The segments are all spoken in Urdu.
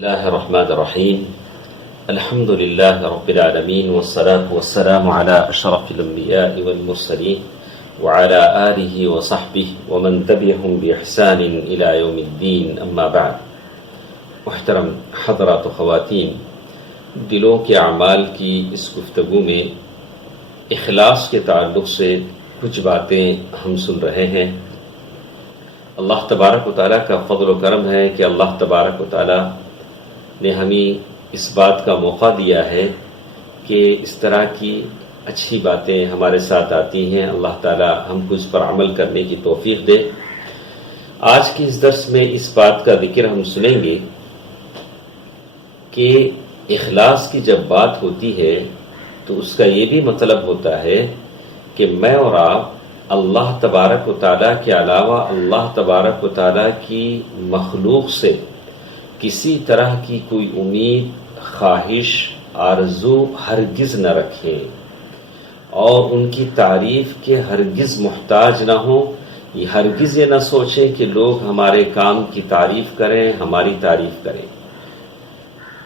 الله الرحمن الرحيم الحمد لله رب العالمين والصلاة والسلام على أشرف الأنبياء والمرسلين وعلى آله وصحبه ومن تبعهم بإحسان إلى يوم الدين أما بعد محترم حضرات و خواتین، دلوں کے اعمال کی اس گفتگو میں اخلاص کے تعلق سے کچھ باتیں ہم سن رہے ہیں۔ اللہ تبارک و تعالیٰ کا فضل و کرم ہے کہ اللہ تبارک و تعالیٰ نے ہمیں اس بات کا موقع دیا ہے کہ اس طرح کی اچھی باتیں ہمارے ساتھ آتی ہیں۔ اللہ تعالیٰ ہم کو اس پر عمل کرنے کی توفیق دے۔ آج کی اس درس میں اس بات کا ذکر ہم سنیں گے کہ اخلاص کی جب بات ہوتی ہے تو اس کا یہ بھی مطلب ہوتا ہے کہ میں اور آپ اللہ تبارک و تعالیٰ کے علاوہ اللہ تبارک و تعالیٰ کی مخلوق سے کسی طرح کی کوئی امید، خواہش، آرزو ہرگز نہ رکھیں اور ان کی تعریف کے ہرگز محتاج نہ ہوں۔ یہ ہرگز یہ نہ سوچیں کہ لوگ ہمارے کام کی تعریف کریں، ہماری تعریف کریں۔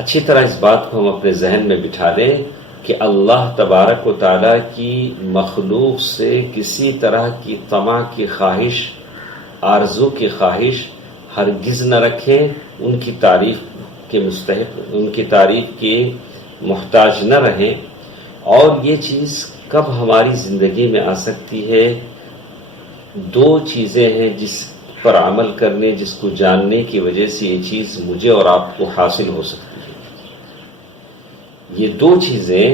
اچھی طرح اس بات کو ہم اپنے ذہن میں بٹھا لیں کہ اللہ تبارک و تعالیٰ کی مخلوق سے کسی طرح کی طمع کی خواہش، آرزو کی خواہش ہرگز نہ رکھیں، ان کی تعریف کے مستحق، ان کی تعریف کے محتاج نہ رہیں۔ اور یہ چیز کب ہماری زندگی میں آ سکتی ہے؟ دو چیزیں ہیں جس پر عمل کرنے، جس کو جاننے کی وجہ سے یہ چیز مجھے اور آپ کو حاصل ہو سکتی ہے۔ یہ دو چیزیں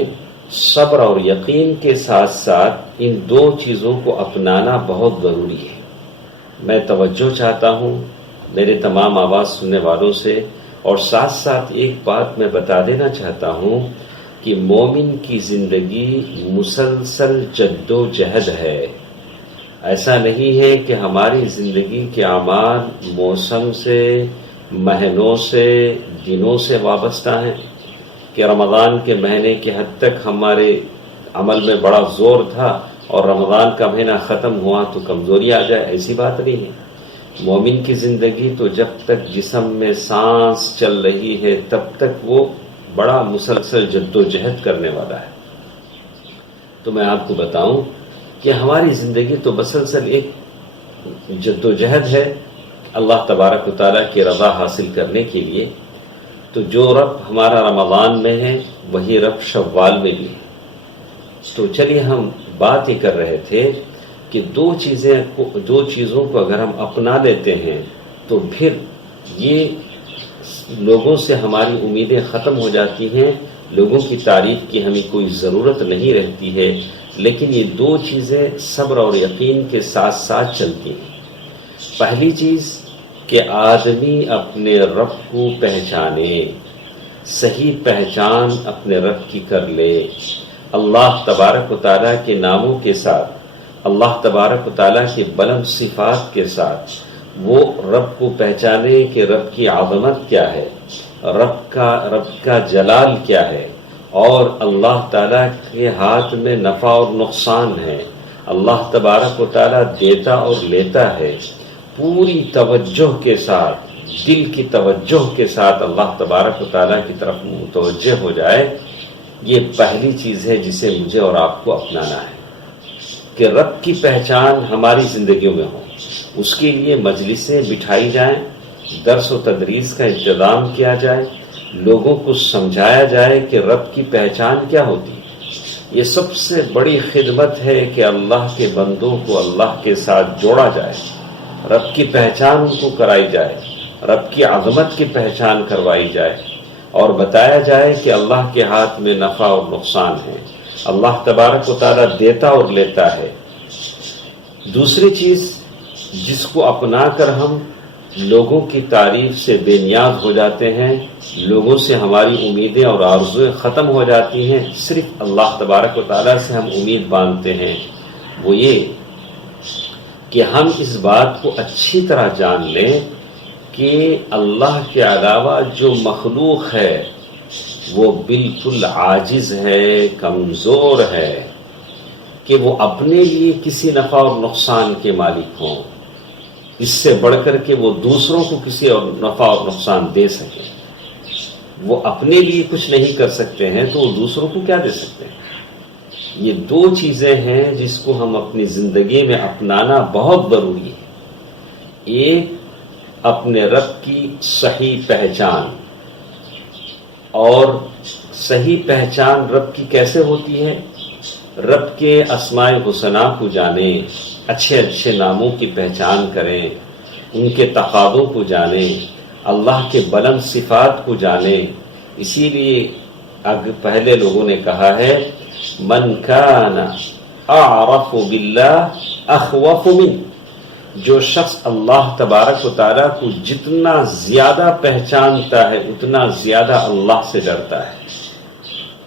صبر اور یقین کے ساتھ ساتھ ان دو چیزوں کو اپنانا بہت ضروری ہے۔ میں توجہ چاہتا ہوں میرے تمام آواز سننے والوں سے، اور ساتھ ساتھ ایک بات میں بتا دینا چاہتا ہوں کہ مومن کی زندگی مسلسل جد و جہد ہے۔ ایسا نہیں ہے کہ ہماری زندگی کے اعمال موسم سے، مہینوں سے، دنوں سے وابستہ ہیں کہ رمضان کے مہینے کے حد تک ہمارے عمل میں بڑا زور تھا اور رمضان کا مہینہ ختم ہوا تو کمزوری آ جائے، ایسی بات نہیں ہے۔ مومن کی زندگی تو جب تک جسم میں سانس چل رہی ہے تب تک وہ بڑا مسلسل جد و جہد کرنے والا ہے۔ تو میں آپ کو بتاؤں کہ ہماری زندگی تو مسلسل ایک جد و جہد ہے اللہ تبارک و تعالیٰ کی رضا حاصل کرنے کے لیے۔ تو جو رب ہمارا رمضان میں ہے وہی رب شوال میں بھی ہے۔ تو چلیے ہم بات یہ کر رہے تھے کہ دو چیزوں کو اگر ہم اپنا لیتے ہیں تو پھر یہ لوگوں سے ہماری امیدیں ختم ہو جاتی ہیں، لوگوں کی تعریف کی ہمیں کوئی ضرورت نہیں رہتی ہے۔ لیکن یہ دو چیزیں صبر اور یقین کے ساتھ ساتھ چلتی ہیں۔ پہلی چیز کہ آدمی اپنے رب کو پہچانے، صحیح پہچان اپنے رب کی کر لے، اللہ تبارک و تعالیٰ کے ناموں کے ساتھ، اللہ تبارک و تعالیٰ کے بلند صفات کے ساتھ وہ رب کو پہچانے کہ رب کی عظمت کیا ہے، رب کا جلال کیا ہے، اور اللہ تعالیٰ کے ہاتھ میں نفع اور نقصان ہے، اللہ تبارک و تعالیٰ دیتا اور لیتا ہے۔ پوری توجہ کے ساتھ، دل کی توجہ کے ساتھ اللہ تبارک و تعالیٰ کی طرف متوجہ ہو جائے، یہ پہلی چیز ہے جسے مجھے اور آپ کو اپنانا ہے کہ رب کی پہچان ہماری زندگیوں میں ہو۔ اس کے لیے مجلسیں بٹھائی جائیں، درس و تدریس کا انتظام کیا جائے، لوگوں کو سمجھایا جائے کہ رب کی پہچان کیا ہوتی ہے۔ یہ سب سے بڑی خدمت ہے کہ اللہ کے بندوں کو اللہ کے ساتھ جوڑا جائے، رب کی پہچان ان کو کرائی جائے، رب کی عظمت کی پہچان کروائی جائے، اور بتایا جائے کہ اللہ کے ہاتھ میں نفع اور نقصان ہے، اللہ تبارک و تعالیٰ دیتا اور لیتا ہے۔ دوسری چیز جس کو اپنا کر ہم لوگوں کی تعریف سے بے نیاز ہو جاتے ہیں، لوگوں سے ہماری امیدیں اور آرزویں ختم ہو جاتی ہیں، صرف اللہ تبارک و تعالیٰ سے ہم امید باندھتے ہیں، وہ یہ کہ ہم اس بات کو اچھی طرح جان لیں کہ اللہ کے علاوہ جو مخلوق ہے وہ بالکل عاجز ہے، کمزور ہے، کہ وہ اپنے لیے کسی نفع اور نقصان کے مالک ہوں، اس سے بڑھ کر کے وہ دوسروں کو کسی اور نفع اور نقصان دے سکیں۔ وہ اپنے لیے کچھ نہیں کر سکتے ہیں تو وہ دوسروں کو کیا دے سکتے ہیں؟ یہ دو چیزیں ہیں جس کو ہم اپنی زندگی میں اپنانا بہت ضروری ہے۔ ایک اپنے رب کی صحیح پہچان، اور صحیح پہچان رب کی کیسے ہوتی ہے؟ رب کے اسماء الحسنی کو جانیں، اچھے اچھے ناموں کی پہچان کریں، ان کے تقاضوں کو جانیں، اللہ کے بلند صفات کو جانیں۔ اسی لیے پہلے لوگوں نے کہا ہے من کان اعرف باللہ اخوف من، جو شخص اللہ تبارک و تعالیٰ کو جتنا زیادہ پہچانتا ہے اتنا زیادہ اللہ سے ڈرتا ہے۔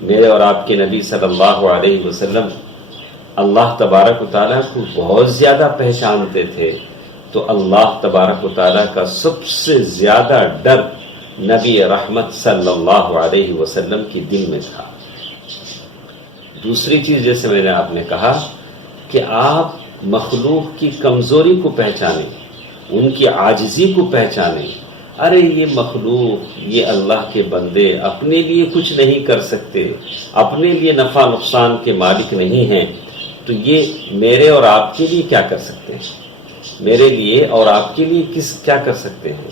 میرے اور آپ کے نبی صلی اللہ علیہ وسلم اللہ تبارک و تعالیٰ کو بہت زیادہ پہچانتے تھے، تو اللہ تبارک و تعالیٰ کا سب سے زیادہ ڈر نبی رحمت صلی اللہ علیہ وسلم کی دل میں تھا۔ دوسری چیز جیسے میں نے آپ نے کہا کہ آپ مخلوق کی کمزوری کو پہچانیں، ان کی عاجزی کو پہچانیں۔ ارے یہ مخلوق، یہ اللہ کے بندے اپنے لیے کچھ نہیں کر سکتے، اپنے لیے نفع نقصان کے مالک نہیں ہیں، تو یہ میرے اور آپ کے لیے کیا کر سکتے ہیں؟ میرے لیے اور آپ کے لیے کیا کر سکتے ہیں؟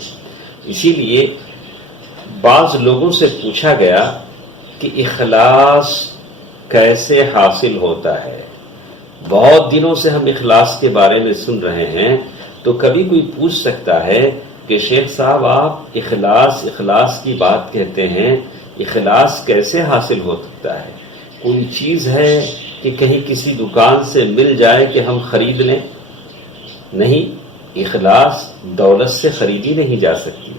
اسی لیے بعض لوگوں سے پوچھا گیا کہ اخلاص کیسے حاصل ہوتا ہے؟ بہت دنوں سے ہم اخلاص کے بارے میں سن رہے ہیں، تو کبھی کوئی پوچھ سکتا ہے کہ شیخ صاحب آپ اخلاص کی بات کہتے ہیں، اخلاص کیسے حاصل ہو سکتا ہے؟ کوئی چیز ہے کہ کہیں کسی دکان سے مل جائے کہ ہم خرید لیں؟ نہیں، اخلاص دولت سے خریدی نہیں جا سکتی۔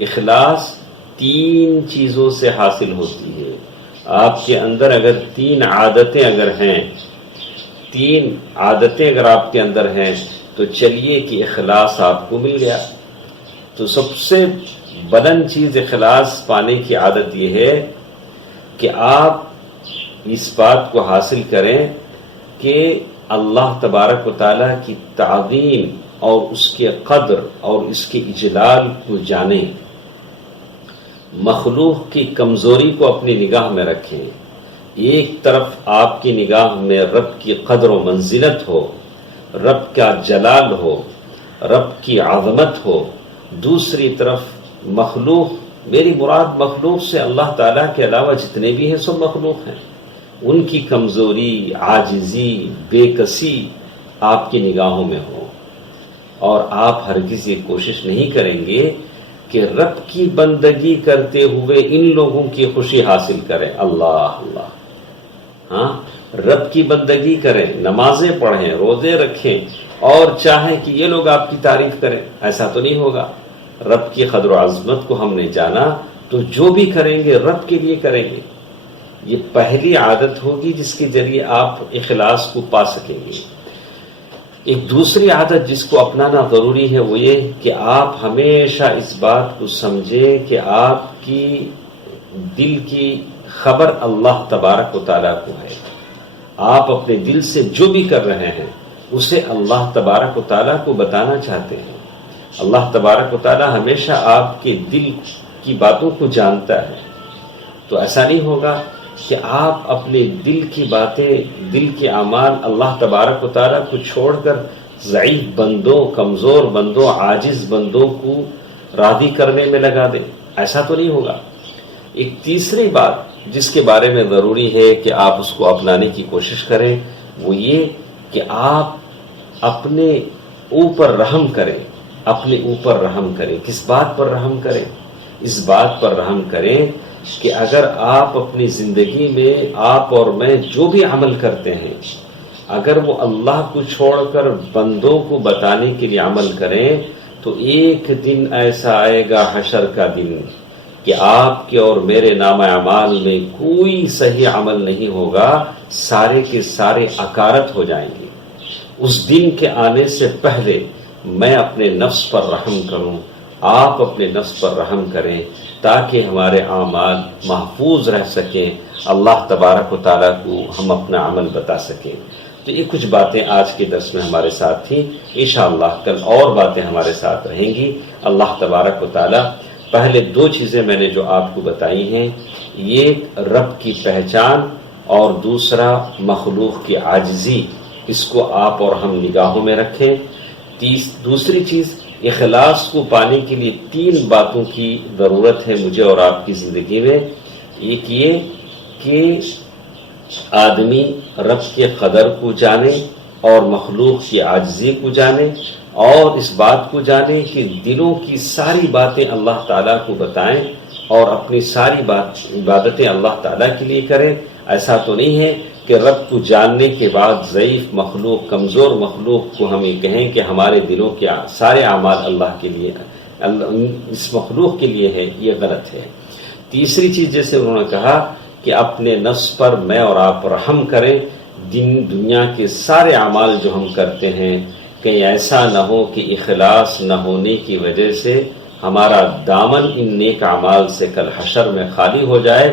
اخلاص 3 چیزوں سے حاصل ہوتی ہے۔ آپ کے اندر اگر 3 عادتیں اگر ہیں، 3 عادتیں اگر آپ کے اندر ہیں، تو چلیے کہ اخلاص آپ کو مل گیا۔ تو سب سے بلند چیز اخلاص پانے کی عادت یہ ہے کہ آپ اس بات کو حاصل کریں کہ اللہ تبارک و تعالیٰ کی تعظیم اور اس کے قدر اور اس کے اجلال کو جانیں، مخلوق کی کمزوری کو اپنی نگاہ میں رکھیں۔ ایک طرف آپ کی نگاہ میں رب کی قدر و منزلت ہو، رب کا جلال ہو، رب کی عظمت ہو، دوسری طرف مخلوق، میری مراد مخلوق سے اللہ تعالیٰ کے علاوہ جتنے بھی ہیں سب مخلوق ہیں، ان کی کمزوری، عاجزی، بے کسی آپ کی نگاہوں میں ہو، اور آپ ہرگز یہ کوشش نہیں کریں گے کہ رب کی بندگی کرتے ہوئے ان لوگوں کی خوشی حاصل کریں۔ اللہ اللہ، ہاں، رب کی بندگی کریں، نمازیں پڑھیں، روزے رکھیں، اور چاہیں کہ یہ لوگ آپ کی تعریف کریں، ایسا تو نہیں ہوگا۔ رب کی قدر و عظمت کو ہم نے جانا تو جو بھی کریں گے رب کے لیے کریں گے۔ یہ پہلی عادت ہوگی جس کے ذریعے آپ اخلاص کو پا سکیں گے۔ ایک دوسری عادت جس کو اپنانا ضروری ہے وہ یہ کہ آپ ہمیشہ اس بات کو سمجھیں کہ آپ کی دل کی خبر اللہ تبارک و تعالیٰ کو ہے۔ آپ اپنے دل سے جو بھی کر رہے ہیں اسے اللہ تبارک و تعالیٰ کو بتانا چاہتے ہیں۔ اللہ تبارک و تعالیٰ ہمیشہ آپ کے دل کی باتوں کو جانتا ہے، تو ایسا نہیں ہوگا کہ آپ اپنے دل کی باتیں، دل کے اعمال اللہ تبارک و تعالیٰ کو چھوڑ کر ضعیف بندوں، کمزور بندوں، عاجز بندوں کو راضی کرنے میں لگا دیں، ایسا تو نہیں ہوگا۔ ایک تیسری بات جس کے بارے میں ضروری ہے کہ آپ اس کو اپنانے کی کوشش کریں وہ یہ کہ آپ اپنے اوپر رحم کریں، اپنے اوپر رحم کریں۔ کس بات پر رحم کریں؟ اس بات پر رحم کریں کہ اگر آپ اپنی زندگی میں، آپ اور میں جو بھی عمل کرتے ہیں، اگر وہ اللہ کو چھوڑ کر بندوں کو بتانے کے لیے عمل کریں تو ایک دن ایسا آئے گا حشر کا دن کہ آپ کے اور میرے نام اعمال میں کوئی صحیح عمل نہیں ہوگا، سارے کے سارے اکارت ہو جائیں گے۔ اس دن کے آنے سے پہلے میں اپنے نفس پر رحم کروں، آپ اپنے نفس پر رحم کریں تاکہ ہمارے اعمال محفوظ رہ سکیں، اللہ تبارک و تعالیٰ کو ہم اپنا عمل بتا سکیں۔ تو یہ کچھ باتیں آج کے درس میں ہمارے ساتھ تھیں، انشاءاللہ کل اور باتیں ہمارے ساتھ رہیں گی۔ اللہ تبارک و تعالیٰ پہلے دو چیزیں میں نے جو آپ کو بتائی ہیں، یہ رب کی پہچان اور دوسرا مخلوق کی عاجزی، اس کو آپ اور ہم نگاہوں میں رکھیں۔ دوسری چیز، اخلاص کو پانے کے لیے 3 باتوں کی ضرورت ہے مجھے اور آپ کی زندگی میں۔ ایک یہ کہ آدمی رب کے قدر کو جانے اور مخلوق کی عاجزی کو جانے، اور اس بات کو جانے کہ دلوں کی ساری باتیں اللہ تعالیٰ کو بتائیں اور اپنی ساری عبادتیں اللہ تعالیٰ کے لیے کریں۔ ایسا تو نہیں ہے کہ رب کو جاننے کے بعد ضعیف مخلوق، کمزور مخلوق کو ہم یہ کہیں کہ ہمارے دلوں کے سارے اعمال اللہ کے لیے، اس مخلوق کے لیے ہے، یہ غلط ہے۔ تیسری چیز، جیسے انہوں نے کہا کہ اپنے نفس پر میں اور آپ رحم کریں، دنیا کے سارے اعمال جو ہم کرتے ہیں، کہیں ایسا نہ ہو کہ اخلاص نہ ہونے کی وجہ سے ہمارا دامن ان نیک اعمال سے کل حشر میں خالی ہو جائے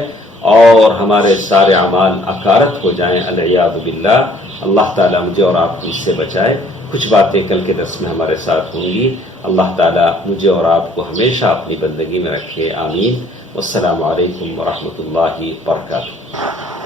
اور ہمارے سارے اعمال اکارت ہو جائیں، العیاذ باللہ۔ اللہ تعالیٰ مجھے اور آپ کو اس سے بچائے۔ کچھ باتیں کل کے درس میں ہمارے ساتھ ہوں گی۔ اللہ تعالیٰ مجھے اور آپ کو ہمیشہ اپنی بندگی میں رکھے، آمین۔ والسلام علیکم ورحمۃ اللہ وبرکاتہ۔